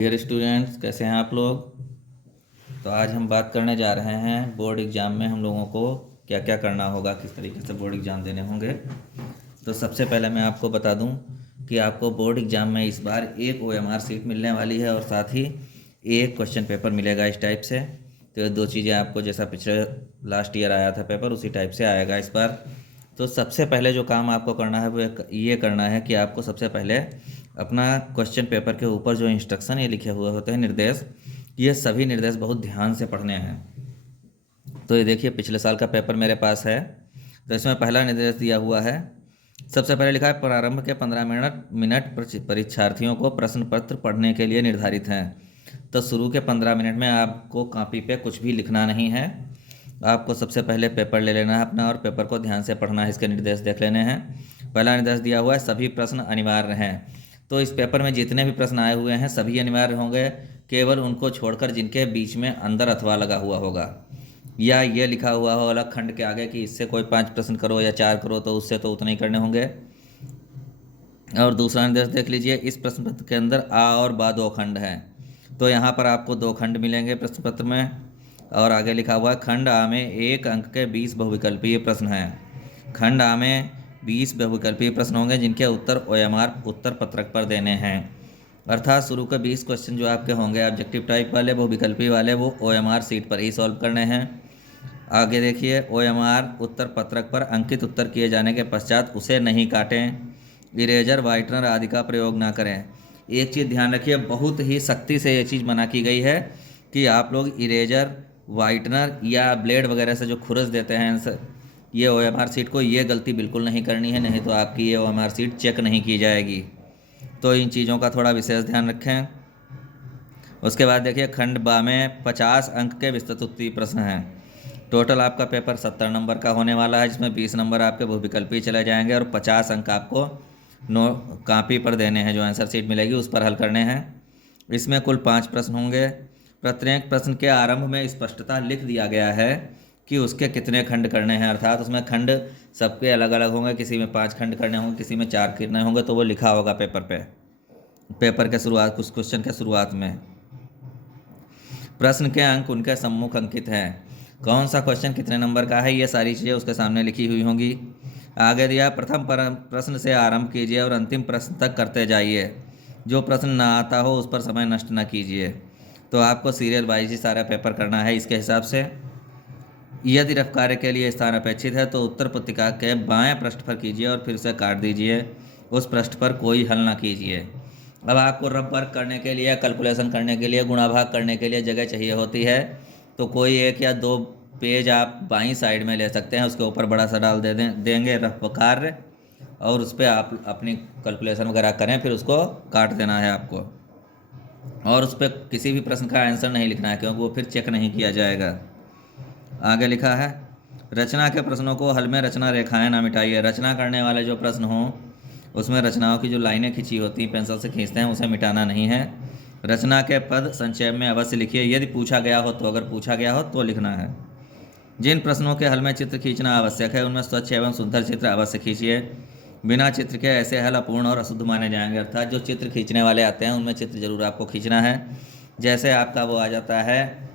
Dear students, कैसे हैं आप लोग। तो आज हम बात करने जा रहे हैं बोर्ड एग्ज़ाम में हम लोगों को क्या क्या करना होगा, किस तरीके से बोर्ड एग्ज़ाम देने होंगे। तो सबसे पहले मैं आपको बता दूं कि आपको बोर्ड एग्ज़ाम में इस बार एक OMR सीट मिलने वाली है और साथ ही एक क्वेश्चन पेपर मिलेगा इस टाइप से। तो ये दो चीज़ें आपको, जैसा पिछले लास्ट ईयर आया था पेपर, उसी टाइप से आएगा इस बार। तो सबसे पहले जो काम आपको करना है वो ये करना है कि आपको सबसे पहले अपना क्वेश्चन पेपर के ऊपर जो इंस्ट्रक्शन ये लिखे हुए होते हैं, निर्देश, ये सभी निर्देश बहुत ध्यान से पढ़ने हैं। तो ये देखिए, पिछले साल का पेपर मेरे पास है। तो इसमें पहला निर्देश दिया हुआ है। सबसे पहले लिखा है, प्रारंभ के 15 मिनट परीक्षार्थियों को प्रश्न पत्र पढ़ने के लिए निर्धारित हैं। तो शुरू के 15 मिनट में आपको कॉपी पे कुछ भी लिखना नहीं है। आपको सबसे पहले पेपर ले लेना है अपना और पेपर को ध्यान से पढ़ना है। इसके निर्देश देख लेने हैं। पहला निर्देश दिया हुआ है, सभी प्रश्न अनिवार्य हैं। तो इस पेपर में जितने भी प्रश्न आए हुए हैं सभी अनिवार्य होंगे, केवल उनको छोड़कर जिनके बीच में अंदर अथवा लगा हुआ होगा या ये लिखा हुआ हो अलग खंड के आगे कि इससे कोई 5 प्रश्न करो या 4 करो, तो उससे तो उतने ही करने होंगे। और दूसरा निर्देश देख लीजिए, इस प्रश्न पत्र के अंदर आ और बा दो खंड हैं। तो यहाँ पर आपको 2 खंड मिलेंगे प्रश्न पत्र में। और आगे लिखा हुआ है, खंड आ में 1 अंक के 20 बहुविकल्पीय प्रश्न हैं। खंड आ में 20 बहुविकल्पीय प्रश्न होंगे जिनके उत्तर OMR उत्तर पत्रक पर देने हैं। अर्थात शुरू के 20 क्वेश्चन जो आपके होंगे ऑब्जेक्टिव टाइप वाले, बहुविकल्पीय वाले, वो OMR सीट पर ही सॉल्व करने हैं। आगे देखिए, OMR उत्तर पत्रक पर अंकित उत्तर किए जाने के पश्चात उसे नहीं काटें, इरेजर, वाइटनर आदि का प्रयोग ना करें। एक चीज़ ध्यान रखिए, बहुत ही सख्ती से ये चीज़ मना की गई है कि आप लोग इरेजर, वाइटनर या ब्लेड वगैरह से जो खुरस देते हैं ये OMR सीट को, ये गलती बिल्कुल नहीं करनी है, नहीं तो आपकी ये OMR सीट चेक नहीं की जाएगी। तो इन चीज़ों का थोड़ा विशेष ध्यान रखें। उसके बाद देखिए, खंड बा में 50 अंक के विस्तृत उत्तरीय प्रश्न हैं। टोटल आपका पेपर 70 नंबर का होने वाला है, जिसमें 20 नंबर आपके बहुविकल्पी चले जाएंगे और 50 अंक आपको कॉपी पर देने हैं। जो आंसर शीट मिलेगी उस पर हल करने हैं। इसमें कुल 5 प्रश्न होंगे। प्रत्येक प्रश्न के आरंभ में स्पष्टता लिख दिया गया है कि उसके कितने खंड करने हैं। अर्थात उसमें खंड सबके अलग अलग होंगे, किसी में 5 खंड करने होंगे, किसी में 4 करने होंगे, तो वो लिखा होगा पेपर के शुरुआत, कुछ क्वेश्चन के शुरुआत में। प्रश्न के अंक उनके सम्मुख अंकित हैं। कौन सा क्वेश्चन कितने नंबर का है, ये सारी चीज़ें उसके सामने लिखी हुई होंगी। आगे दिया, प्रथम प्रश्न से आरंभ कीजिए और अंतिम प्रश्न तक करते जाइए। जो प्रश्न ना आता हो उस पर समय नष्ट न कीजिए। तो आपको सीरियल वाइज ही सारा पेपर करना है इसके हिसाब से। यदि रफ कार्य के लिए स्थान अपेक्षित है तो उत्तर पुस्तिका के बाएं पृष्ठ पर कीजिए और फिर उसे काट दीजिए। उस पृष्ठ पर कोई हल ना कीजिए। अब आपको रफ वर्क करने के लिए, कैलकुलेशन करने के लिए, गुणा भाग करने के लिए जगह चाहिए होती है। तो कोई 1 या 2 पेज आप बाईं साइड में ले सकते हैं, उसके ऊपर बड़ा सा डाल देंगे रफ कार्य, और उस पर आप अपनी कैलकुलेशन वगैरह करें, फिर उसको काट देना है आपको। और उस पर किसी भी प्रश्न का आंसर नहीं लिखना है, क्योंकि वो फिर चेक नहीं किया जाएगा। आगे लिखा है, रचना के प्रश्नों को हल में रचना रेखाएं ना मिटाइए। रचना करने वाले जो प्रश्न हों उसमें रचनाओं की जो लाइनें खींची होती हैं, पेंसिल से खींचते हैं, उसे मिटाना नहीं है। रचना के पद संक्षेप में अवश्य लिखिए। यदि पूछा गया हो तो, अगर पूछा गया हो तो लिखना है। जिन प्रश्नों के हल में चित्र खींचना आवश्यक है उनमें स्वच्छ एवं सुंदर चित्र अवश्य खींचिए। बिना चित्र के ऐसे हल अपूर्ण और अशुद्ध माने जाएंगे। अर्थात जो चित्र खींचने वाले आते हैं उनमें चित्र जरूर आपको खींचना है। जैसे आपका वो आ जाता है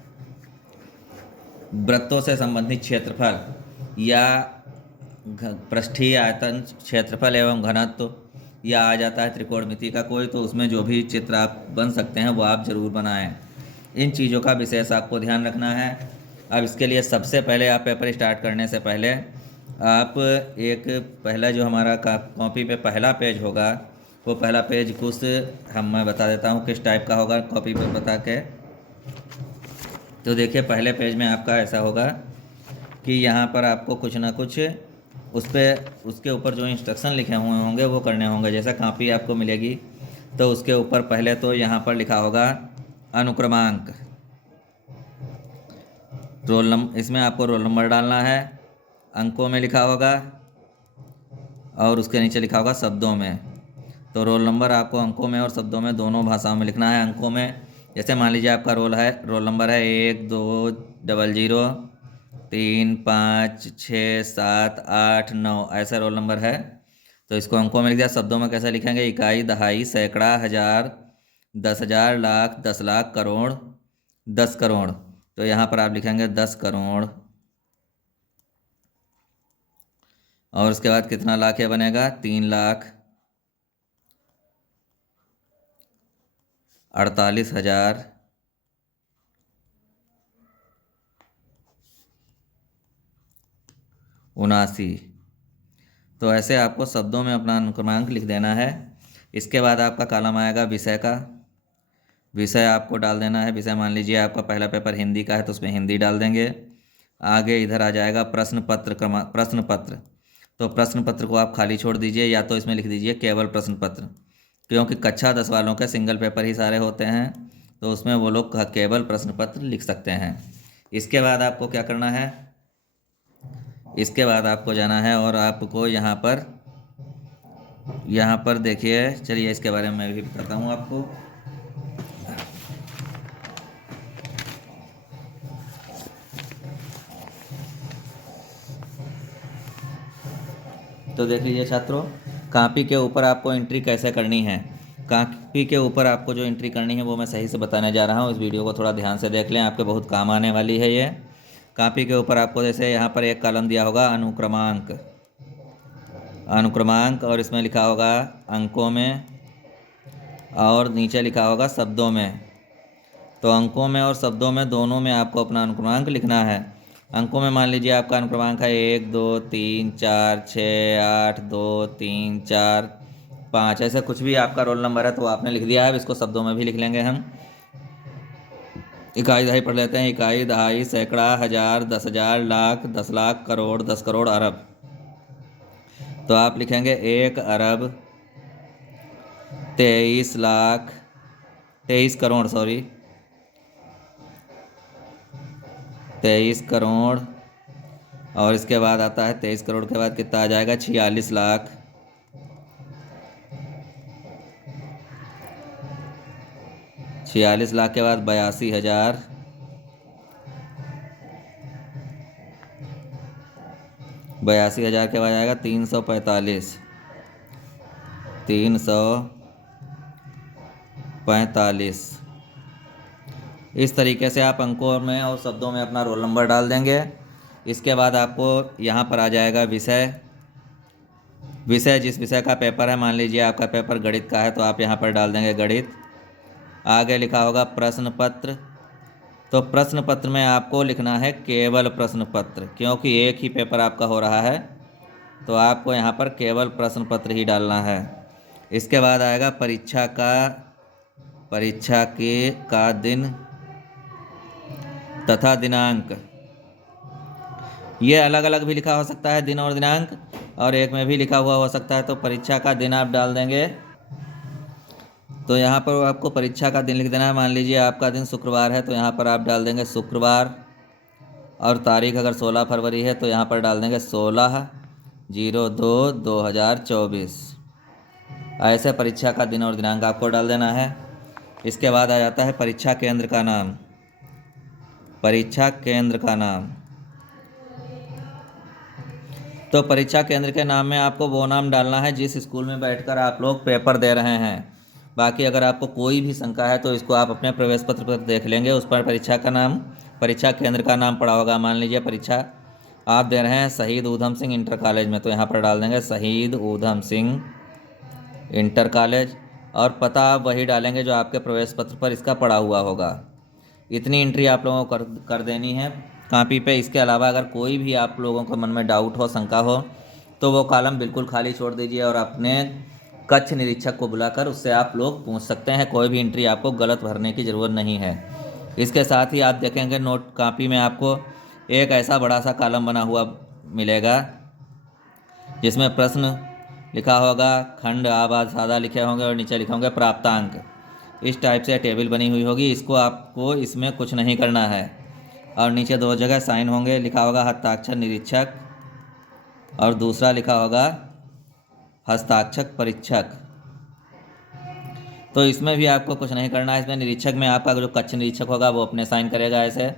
वृत्तों से संबंधित क्षेत्रफल या पृष्ठीय आयतन क्षेत्रफल एवं घनत्व, या आ जाता है त्रिकोणमिति का कोई, तो उसमें जो भी चित्र आप बन सकते हैं वो आप ज़रूर बनाएं। इन चीज़ों का विशेष आपको ध्यान रखना है। अब इसके लिए सबसे पहले आप पेपर स्टार्ट करने से पहले आप एक पहला जो हमारा कॉपी पे पहला पेज होगा, वो पहला पेज कुछ मैं बता देता हूँ किस टाइप का होगा कॉपी पे बता के। तो देखिए, पहले पेज में आपका ऐसा होगा कि यहाँ पर आपको कुछ ना कुछ उस पर, उसके ऊपर जो इंस्ट्रक्शन लिखे हुए होंगे वो करने होंगे। जैसा कॉपी आपको मिलेगी तो उसके ऊपर पहले तो यहाँ पर लिखा होगा अनुक्रमांक, रोल नंबर, इसमें आपको रोल नंबर डालना है। अंकों में लिखा होगा और उसके नीचे लिखा होगा शब्दों में। तो रोल नंबर आपको अंकों में और शब्दों में, दोनों भाषाओं में लिखना है। अंकों में जैसे मान लीजिए आपका रोल नंबर है 1 2 0 3 5 6 7 8 9, ऐसा रोल नंबर है। तो इसको अंकों में लिख दिया। शब्दों में कैसे लिखेंगे, इकाई, दहाई, सैकड़ा, हजार, 10,000, लाख, 10 लाख, करोड़, 10 करोड़। तो यहाँ पर आप लिखेंगे 10 करोड़। और उसके बाद कितना लाख ये बनेगा? 3,48,079। तो ऐसे आपको शब्दों में अपना अनुक्रमांक लिख देना है। इसके बाद आपका कॉलम आएगा विषय का। विषय आपको डाल देना है। विषय मान लीजिए आपका पहला पेपर हिंदी का है तो उसमें हिंदी डाल देंगे। आगे इधर आ जाएगा प्रश्न पत्र। तो प्रश्न पत्र को आप खाली छोड़ दीजिए, या तो इसमें लिख दीजिए केवल प्रश्न पत्र, क्योंकि कक्षा 10 वालों के सिंगल पेपर ही सारे होते हैं, तो उसमें वो लोग केवल प्रश्न पत्र लिख सकते हैं। इसके बाद आपको क्या करना है? इसके बाद आपको जाना है और आपको यहाँ पर देखिए, चलिए इसके बारे में मैं भी बताता हूँ आपको। तो देख लीजिए छात्रों, कॉपी के ऊपर आपको एंट्री कैसे करनी है। कॉपी के ऊपर आपको जो एंट्री करनी है वो मैं सही से बताने जा रहा हूँ। इस वीडियो को थोड़ा ध्यान से देख लें, आपके बहुत काम आने वाली है ये। कॉपी के ऊपर आपको जैसे यहाँ पर एक कॉलम दिया होगा अनुक्रमांक, और इसमें लिखा होगा अंकों में, और नीचे लिखा होगा शब्दों में। तो अंकों में और शब्दों में दोनों में आपको अपना अनुक्रमांक लिखना है। अंकों में मान लीजिए आपका अनुक्रमांक है 1 2 3 4 6 8 2 3 4 5, ऐसे कुछ भी आपका रोल नंबर है तो आपने लिख दिया है। इसको शब्दों में भी लिख लेंगे हम। इकाई दहाई पढ़ लेते हैं। इकाई, दहाई, सैकड़ा, हजार, 10,000, लाख, 10 लाख, करोड़, 10 करोड़, अरब। तो आप लिखेंगे 1 अरब 23 लाख 23 करोड़ 23 करोड़। और इसके बाद आता है 23 करोड़ के बाद कितना आ जाएगा? 46 लाख 46 लाख के बाद 82,000 82,000 के बाद आएगा 345। इस तरीके से आप अंकों में और शब्दों में अपना रोल नंबर डाल देंगे। इसके बाद आपको यहाँ पर आ जाएगा विषय। जिस विषय का पेपर है, मान लीजिए आपका पेपर गणित का है तो आप यहाँ पर डाल देंगे गणित। आगे लिखा होगा प्रश्न पत्र। तो प्रश्न पत्र में आपको लिखना है केवल प्रश्न पत्र, क्योंकि एक ही पेपर आपका हो रहा है, तो आपको यहाँ पर केवल प्रश्न पत्र ही डालना है। इसके बाद आएगा परीक्षा का दिन तथा दिनांक। ये अलग अलग भी लिखा हो सकता है, दिन और दिनांक, और एक में भी लिखा हुआ हो सकता है। तो परीक्षा का दिन आप डाल देंगे। तो यहाँ पर आपको परीक्षा का दिन लिख देना है। मान लीजिए आपका दिन शुक्रवार है तो यहाँ पर आप डाल देंगे शुक्रवार, और तारीख अगर 16 फरवरी है तो यहाँ पर डाल देंगे 16/02/2024। ऐसे परीक्षा का दिन और दिनांक आपको डाल देना है। इसके बाद आ जाता है परीक्षा केंद्र का नाम। तो परीक्षा केंद्र के नाम में आपको वो नाम डालना है जिस स्कूल में बैठकर आप लोग पेपर दे रहे हैं। बाकी अगर आपको कोई भी शंका है तो इसको आप अपने प्रवेश पत्र पर देख लेंगे, उस पर परीक्षा केंद्र का नाम पड़ा होगा। मान लीजिए परीक्षा आप दे रहे हैं शहीद ऊधम सिंह इंटर कॉलेज में, तो यहाँ पर डाल देंगे शहीद ऊधम सिंह इंटर कॉलेज, और पता आप वही डालेंगे जो आपके प्रवेश पत्र पर इसका पड़ा हुआ होगा। इतनी एंट्री आप लोगों को कर देनी है कॉपी पे। इसके अलावा अगर कोई भी आप लोगों को मन में डाउट हो, शंका हो, तो वो कॉलम बिल्कुल खाली छोड़ दीजिए और अपने कक्ष निरीक्षक को बुलाकर उससे आप लोग पूछ सकते हैं। कोई भी एंट्री आपको गलत भरने की ज़रूरत नहीं है। इसके साथ ही आप देखेंगे नोट कॉपी में आपको एक ऐसा बड़ा सा कॉलम बना हुआ मिलेगा जिसमें प्रश्न लिखा होगा, खंड आबाद सादा लिखे होंगे और नीचे लिखे होंगे प्राप्तांक। इस टाइप से टेबल बनी हुई होगी। इसको आपको इसमें कुछ नहीं करना है। और नीचे 2 जगह साइन होंगे, लिखा होगा हस्ताक्षर निरीक्षक और दूसरा लिखा होगा हस्ताक्षर परीक्षक। तो इसमें भी आपको कुछ नहीं करना है। इसमें निरीक्षक में आपका जो कक्ष निरीक्षक होगा वो अपने साइन करेगा ऐसे,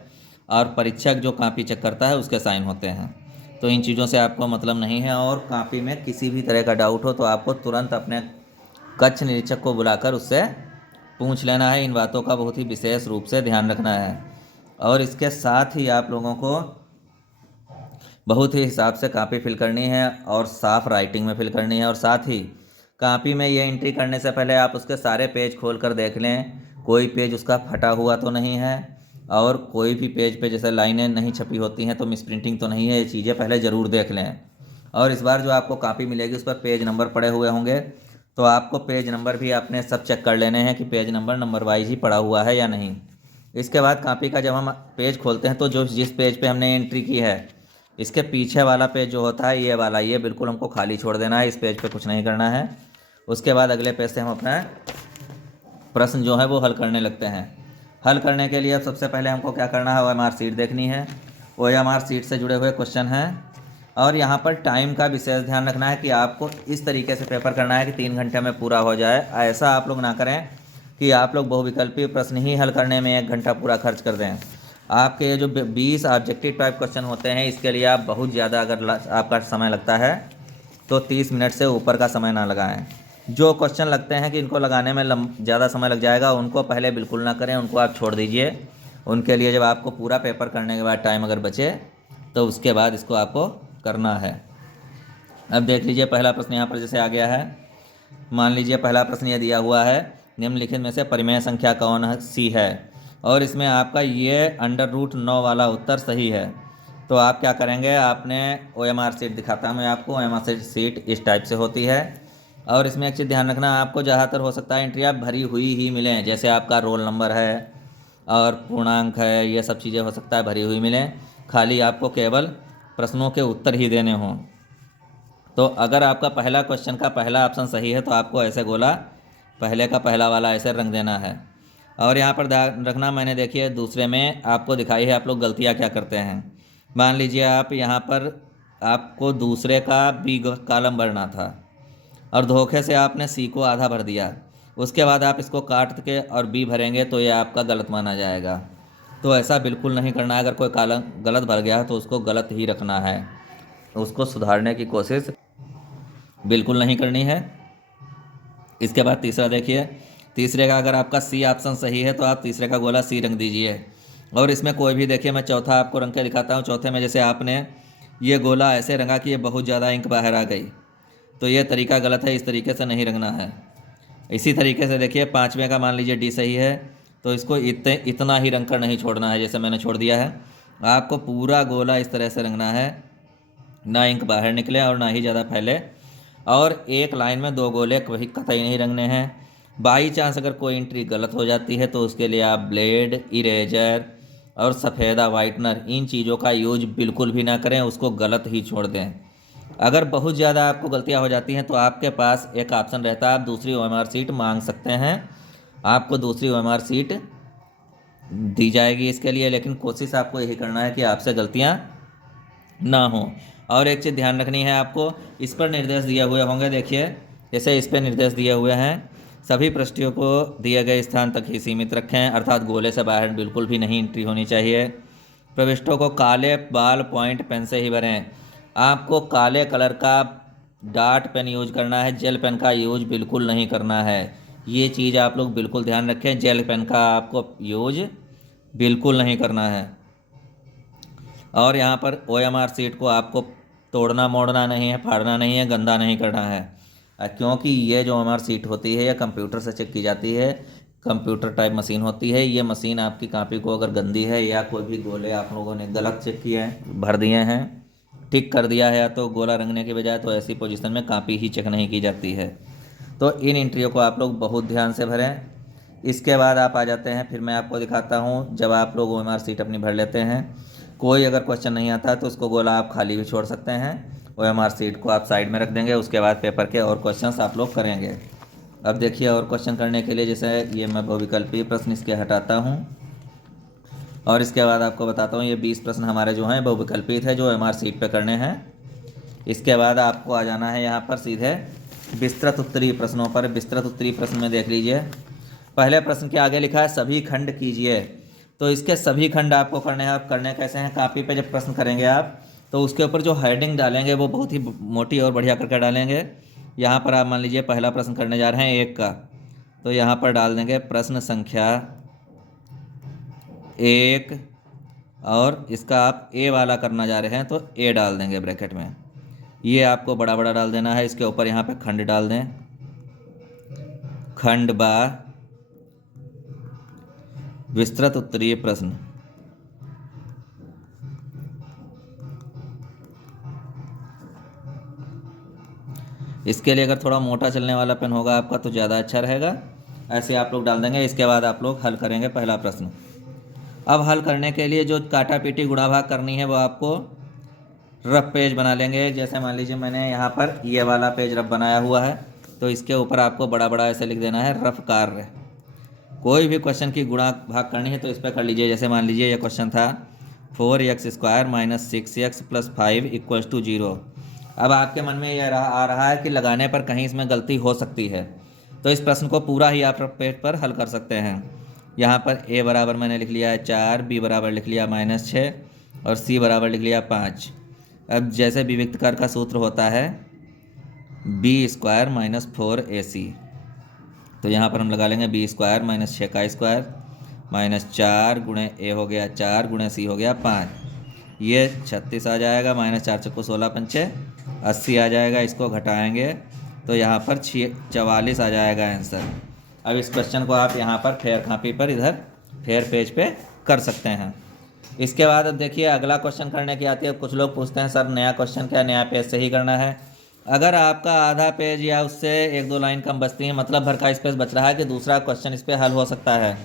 और परीक्षक जो कॉपी चेक करता है उसके साइन होते हैं। तो इन चीज़ों से आपको मतलब नहीं है। और कॉपी में किसी भी तरह का डाउट हो तो आपको तुरंत अपने कक्ष निरीक्षक को बुलाकर उससे पूछ लेना है। इन बातों का बहुत ही विशेष रूप से ध्यान रखना है। और इसके साथ ही आप लोगों को बहुत ही हिसाब से कापी फिल करनी है और साफ राइटिंग में फिल करनी है। और साथ ही कापी में ये एंट्री करने से पहले आप उसके सारे पेज खोल कर देख लें, कोई पेज उसका फटा हुआ तो नहीं है, और कोई भी पेज पे जैसे लाइनें नहीं छपी होती हैं तो मिस प्रिंटिंग तो नहीं है। ये चीज़ें पहले ज़रूर देख लें। और इस बार जो आपको कापी मिलेगी उस पर पेज नंबर पड़े हुए होंगे, तो आपको पेज नंबर भी अपने सब चेक कर लेने हैं कि पेज नंबर वाइज ही पड़ा हुआ है या नहीं। इसके बाद कापी का जब हम पेज खोलते हैं तो जो जिस पेज पे हमने एंट्री की है, इसके पीछे वाला पेज जो होता है ये वाला, ये बिल्कुल हमको खाली छोड़ देना है। इस पेज पे कुछ नहीं करना है। उसके बाद अगले पेज से हम अपना प्रश्न जो है वो हल करने लगते हैं। हल करने के लिए अब सबसे पहले हमको क्या करना है, OMR शीट देखनी है। OMR शीट से जुड़े हुए क्वेश्चन हैं। और यहाँ पर टाइम का विशेष ध्यान रखना है कि आपको इस तरीके से पेपर करना है कि 3 घंटे में पूरा हो जाए। ऐसा आप लोग ना करें कि आप लोग बहुविकल्पी प्रश्न ही हल करने में 1 घंटा पूरा खर्च कर दें। आपके जो 20 ऑब्जेक्टिव टाइप क्वेश्चन होते हैं, इसके लिए आप बहुत ज़्यादा अगर आपका समय लगता है तो 30 मिनट से ऊपर का समय ना लगाएं। जो क्वेश्चन लगते हैं कि इनको लगाने में ज़्यादा समय लग जाएगा, उनको पहले बिल्कुल ना करें, उनको आप छोड़ दीजिए। उनके लिए जब आपको पूरा पेपर करने के बाद टाइम अगर बचे तो उसके बाद इसको आपको करना है। अब देख लीजिए पहला प्रश्न यहाँ पर जैसे आ गया है। मान लीजिए पहला प्रश्न ये दिया हुआ है, निम्नलिखित में से परिमेय संख्या कौन सी है, और इसमें आपका ये √9 वाला उत्तर सही है। तो आप क्या करेंगे, आपने OMR शीट दिखाता हूँ मैं आपको। OMR शीट इस टाइप से होती है। और इसमें एक चीज़ ध्यान रखना, आपको ज़्यादातर हो सकता है एंट्री आप भरी हुई ही मिलें, जैसे आपका रोल नंबर है और पूर्णांक है, ये सब चीज़ें हो सकता है भरी हुई मिलें। खाली आपको केवल प्रश्नों के उत्तर ही देने हों। तो अगर आपका पहला क्वेश्चन का पहला ऑप्शन सही है तो आपको ऐसे गोला पहले का पहला वाला ऐसे रंग देना है। और यहाँ पर ध्यान रखना, मैंने देखिए दूसरे में आपको दिखाई है आप लोग गलतियाँ क्या करते हैं। मान लीजिए आप यहाँ पर आपको दूसरे का B कॉलम भरना था और धोखे से आपने C को आधा भर दिया। उसके बाद आप इसको काट के और B भरेंगे तो ये आपका गलत माना जाएगा। तो ऐसा बिल्कुल नहीं करना है। अगर कोई कॉलम गलत भर गया तो उसको गलत ही रखना है, उसको सुधारने की कोशिश बिल्कुल नहीं करनी है। इसके बाद तीसरा देखिए, तीसरे का अगर आपका C ऑप्शन सही है तो आप तीसरे का गोला C रंग दीजिए। और इसमें कोई भी देखिए, मैं चौथा आपको रंग के दिखाता हूँ। चौथे में जैसे आपने ये गोला ऐसे रंगा कि ये बहुत ज़्यादा इंक बाहर आ गई, तो ये तरीका गलत है। इस तरीके से नहीं रंगना है। इसी तरीके से देखिए पाँचवें का मान लीजिए D सही है, तो इसको इतना ही रंग कर नहीं छोड़ना है जैसे मैंने छोड़ दिया है। आपको पूरा गोला इस तरह से रंगना है, ना इंक बाहर निकले और ना ही ज़्यादा फैले। और एक लाइन में 2 गोले कतई नहीं रंगने हैं। बाई चांस अगर कोई एंट्री गलत हो जाती है तो उसके लिए आप ब्लेड, इरेजर और सफ़ेदा वाइटनर, इन चीज़ों का यूज बिल्कुल भी ना करें, उसको गलत ही छोड़ दें। अगर बहुत ज़्यादा आपको गलतियां हो जाती हैं तो आपके पास एक ऑप्शन रहता है, आप दूसरी OMR शीट मांग सकते हैं। आपको दूसरी OMR शीट दी जाएगी इसके लिए, लेकिन कोशिश आपको यही करना है कि आपसे गलतियां ना हो। और एक चीज़ ध्यान रखनी है आपको, इस पर निर्देश दिए हुए होंगे। देखिए जैसे इस पर निर्देश दिए हुए हैं, सभी पृष्ठों को दिए गए स्थान तक ही सीमित रखें, अर्थात गोले से बाहर बिल्कुल भी नहीं एंट्री होनी चाहिए। प्रविष्टों को काले बाल पॉइंट पेन से ही भरें। आपको काले कलर का डार्ट पेन यूज करना है, जेल पेन का यूज बिल्कुल नहीं करना है। ये चीज़ आप लोग बिल्कुल ध्यान रखें, जेल पेन का आपको यूज बिल्कुल नहीं करना है। और यहाँ पर OMR शीट को आपको तोड़ना मोड़ना नहीं है, फाड़ना नहीं है, गंदा नहीं करना है, क्योंकि ये जो OMR शीट होती है ये कंप्यूटर से चेक की जाती है। कंप्यूटर टाइप मशीन होती है। ये मशीन आपकी कॉपी को अगर गंदी है या कोई भी गोले आप लोगों ने गलत चेक किए हैं, भर दिए हैं, टिक कर दिया है, या तो गोला रंगने के बजाय, तो ऐसी पोजीशन में कॉपी ही चेक नहीं की जाती है। तो इन एंट्रियों को आप लोग बहुत ध्यान से भरें। इसके बाद आप आ जाते हैं, फिर मैं आपको दिखाता हूँ जब आप लोग OMR शीट अपनी भर लेते हैं, कोई अगर क्वेश्चन नहीं आता तो उसको गोला आप खाली भी छोड़ सकते हैं। OMR शीट को आप साइड में रख देंगे। उसके बाद पेपर के और क्वेश्चंस आप लोग करेंगे। अब देखिए और क्वेश्चन करने के लिए जैसे ये मैं बहुविकल्पीय प्रश्न इसके हटाता हूँ और इसके बाद आपको बताता हूँ ये 20 प्रश्न हमारे जो हैं बहुविकल्पित है, जो OMR शीट पे करने हैं। इसके बाद आपको आ जाना है यहाँ पर सीधे विस्तृत उत्तरीय प्रश्नों पर। विस्तृत उत्तरीय प्रश्न में देख लीजिए, पहले प्रश्न के आगे लिखा है सभी खंड कीजिए। तो इसके सभी खंड आपको करने हैं। आप करने कैसे हैं, कॉपी पे जब प्रश्न करेंगे आप तो उसके ऊपर जो हेडिंग डालेंगे वो बहुत ही मोटी और बढ़िया करके डालेंगे। यहाँ पर आप मान लीजिए पहला प्रश्न करने जा रहे हैं 1 का, तो यहाँ पर डाल देंगे प्रश्न संख्या 1 और इसका आप ए वाला करना जा रहे हैं तो ए डाल देंगे ब्रैकेट में। ये आपको बड़ा बड़ा डाल देना है। इसके ऊपर यहाँ पे खंड डाल दें, खंड बा विस्तृत उत्तरीय प्रश्न। इसके लिए अगर थोड़ा मोटा चलने वाला पेन होगा आपका तो ज़्यादा अच्छा रहेगा। ऐसे आप लोग डाल देंगे। इसके बाद आप लोग हल करेंगे पहला प्रश्न। अब हल करने के लिए जो काटा पीटी गुणा भाग करनी है वो आपको रफ पेज बना लेंगे। जैसे मान लीजिए मैंने यहाँ पर ये वाला पेज रफ बनाया हुआ है, तो इसके ऊपर आपको बड़ा बड़ा ऐसे लिख देना है रफ कार्य। कोई भी क्वेश्चन की गुणा भाग करनी है तो इस पर कर लीजिए। जैसे मान लीजिए ये क्वेश्चन था 4x² - 6x + 5 = 0। अब आपके मन में यह आ रहा है कि लगाने पर कहीं इसमें गलती हो सकती है, तो इस प्रश्न को पूरा ही आप पेज पर हल कर सकते हैं। यहाँ पर a बराबर मैंने लिख लिया है 4, b बराबर लिख लिया -6 और c बराबर लिख लिया 5। अब जैसे विविक्त कर का सूत्र होता है b² - 4ac, तो यहाँ पर हम लगा लेंगे b² - 6 का स्क्वायर -4 गुणे a हो गया 4 गुणे c हो गया 5। ये 36 आ जाएगा, -4 × 16 = 5 80 आ जाएगा। इसको घटाएंगे तो यहाँ पर 44 आ जाएगा आंसर। अब इस क्वेश्चन को आप यहाँ पर फेयर कापी पर इधर फेयर पेज पे कर सकते हैं। इसके बाद अब देखिए अगला क्वेश्चन करने की आती है। कुछ लोग पूछते हैं सर नया क्वेश्चन क्या नया पेज से ही करना है? अगर आपका आधा पेज या उससे 1-2 लाइन कम बचती है, मतलब भर का स्पेस बच रहा है कि दूसरा क्वेश्चन इस पर हल हो सकता है,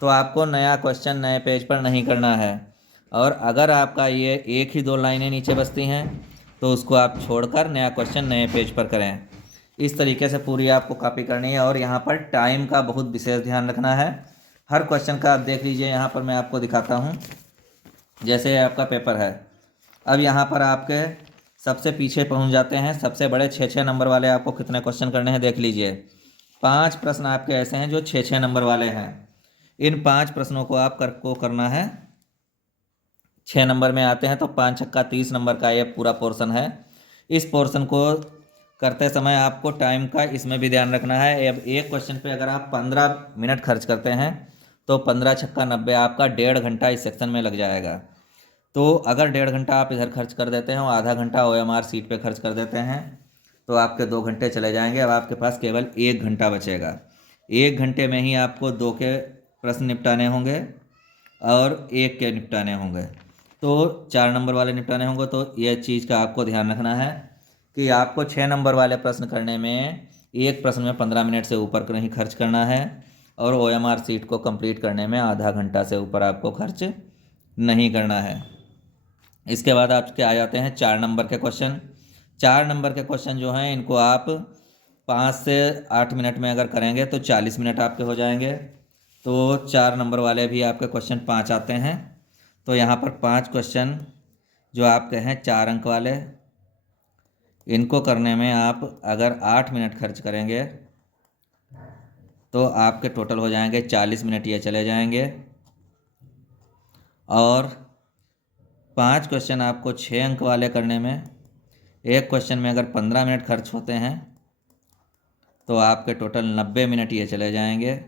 तो आपको नया क्वेश्चन नए पेज पर नहीं करना है। और अगर आपका ये 1 ही 2 लाइनें नीचे बचती हैं तो उसको आप छोड़कर नया क्वेश्चन नए पेज पर करें। इस तरीके से पूरी आपको कॉपी करनी है। और यहाँ पर टाइम का बहुत विशेष ध्यान रखना है। हर क्वेश्चन का आप देख लीजिए। यहाँ पर मैं आपको दिखाता हूँ। जैसे आपका पेपर है, अब यहाँ पर आपके सबसे पीछे पहुँच जाते हैं। सबसे बड़े 6-6 नंबर वाले आपको कितने क्वेश्चन करने हैं देख लीजिए। 5 प्रश्न आपके ऐसे हैं जो 6-6 नंबर वाले हैं। इन 5 प्रश्नों को आपको करना है। 6 नंबर में आते हैं तो 5 × 30 नंबर का ये पूरा पोर्शन है। इस पोर्शन को करते समय आपको टाइम का इसमें भी ध्यान रखना है। अब एक क्वेश्चन पे अगर आप 15 मिनट खर्च करते हैं तो 15 × 6 = 90, आपका 1.5 घंटा इस सेक्शन में लग जाएगा। तो अगर 1.5 घंटा आप इधर खर्च कर देते हैं और आधा घंटा OMR सीट पे खर्च कर देते हैं तो आपके 2 घंटे चले जाएंगे। अब आपके पास केवल 1 घंटा बचेगा। 1 घंटे में ही आपको 2 के प्रश्न निपटाने होंगे और 1 के निपटाने होंगे। तो 4 नंबर वाले निपटाने होंगे। तो यह चीज़ का आपको ध्यान रखना है कि आपको 6 नंबर वाले प्रश्न करने में एक प्रश्न में 15 मिनट से ऊपर नहीं खर्च करना है और OMR सीट को कंप्लीट करने में आधा घंटा से ऊपर आपको खर्च नहीं करना है। इसके बाद आपके आ जाते हैं 4 नंबर के क्वेश्चन। 4 नंबर के क्वेश्चन जो हैं इनको आप 5 से 8 मिनट में अगर करेंगे तो 40 मिनट आपके हो जाएंगे। तो 4 नंबर वाले भी आपके क्वेश्चन 5 आते हैं। तो यहाँ पर 5 क्वेश्चन जो आपके हैं 4 अंक वाले, इनको करने में आप अगर 8 मिनट खर्च करेंगे तो आपके टोटल हो जाएंगे 40 मिनट, ये चले जाएंगे। और 5 क्वेश्चन आपको 6 अंक वाले करने में एक क्वेश्चन में अगर 15 मिनट खर्च होते हैं तो आपके टोटल 90 मिनट ये चले जाएंगे।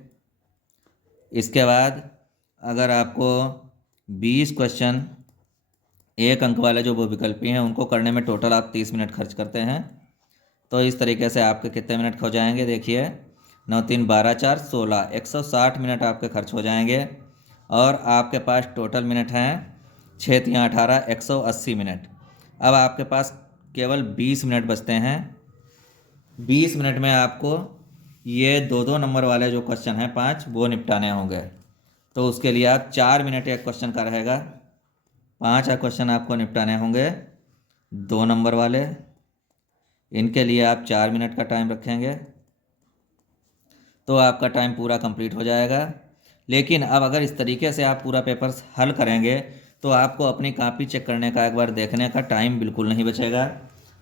इसके बाद अगर आपको 20 क्वेश्चन 1 अंक वाले जो वो विकल्पी हैं उनको करने में टोटल आप 30 मिनट खर्च करते हैं तो इस तरीके से आपके कितने मिनट हो जाएंगे देखिए, 9 3 12 4 16 160 मिनट आपके खर्च हो जाएंगे। और आपके पास टोटल मिनट हैं 6 3 18 180 मिनट। अब आपके पास केवल 20 मिनट बचते हैं। 20 मिनट में आपको ये 2-2 नंबर वाले जो क्वेश्चन हैं 5 वो निपटाने होंगे। तो उसके लिए आप 4 मिनट एक क्वेश्चन का रहेगा। 5 क्वेश्चन आपको निपटाने होंगे 2 नंबर वाले, इनके लिए आप 4 मिनट का टाइम रखेंगे तो आपका टाइम पूरा कंप्लीट हो जाएगा। लेकिन अब अगर इस तरीके से आप पूरा पेपर हल करेंगे तो आपको अपनी कॉपी चेक करने का, एक बार देखने का टाइम बिल्कुल नहीं बचेगा।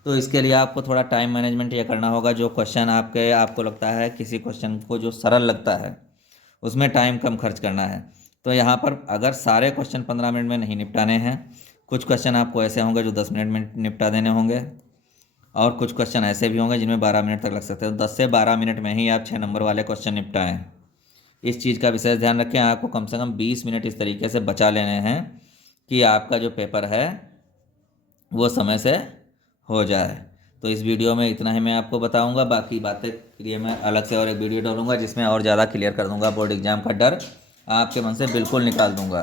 तो इसके लिए आपको थोड़ा टाइम मैनेजमेंट ये करना होगा। जो क्वेश्चन आपको लगता है किसी क्वेश्चन को जो सरल लगता है उसमें टाइम कम खर्च करना है। तो यहाँ पर अगर सारे क्वेश्चन 15 मिनट में नहीं निपटाने हैं, कुछ क्वेश्चन आपको ऐसे होंगे जो 10 मिनट में निपटा देने होंगे और कुछ क्वेश्चन ऐसे भी होंगे जिनमें 12 मिनट तक लग सकते हैं। तो 10 से 12 मिनट में ही आप 6 नंबर वाले क्वेश्चन निपटाएं। इस चीज़ का विशेष ध्यान रखें, आपको कम से कम 20 मिनट इस तरीके से बचा लेने हैं कि आपका जो पेपर है वो समय से हो जाए। तो इस वीडियो में इतना ही मैं आपको बताऊंगा, बाकी बातें के लिए मैं अलग से और एक वीडियो डालूंगा जिसमें और ज़्यादा क्लियर कर दूंगा, बोर्ड एग्जाम का डर आपके मन से बिल्कुल निकाल दूंगा।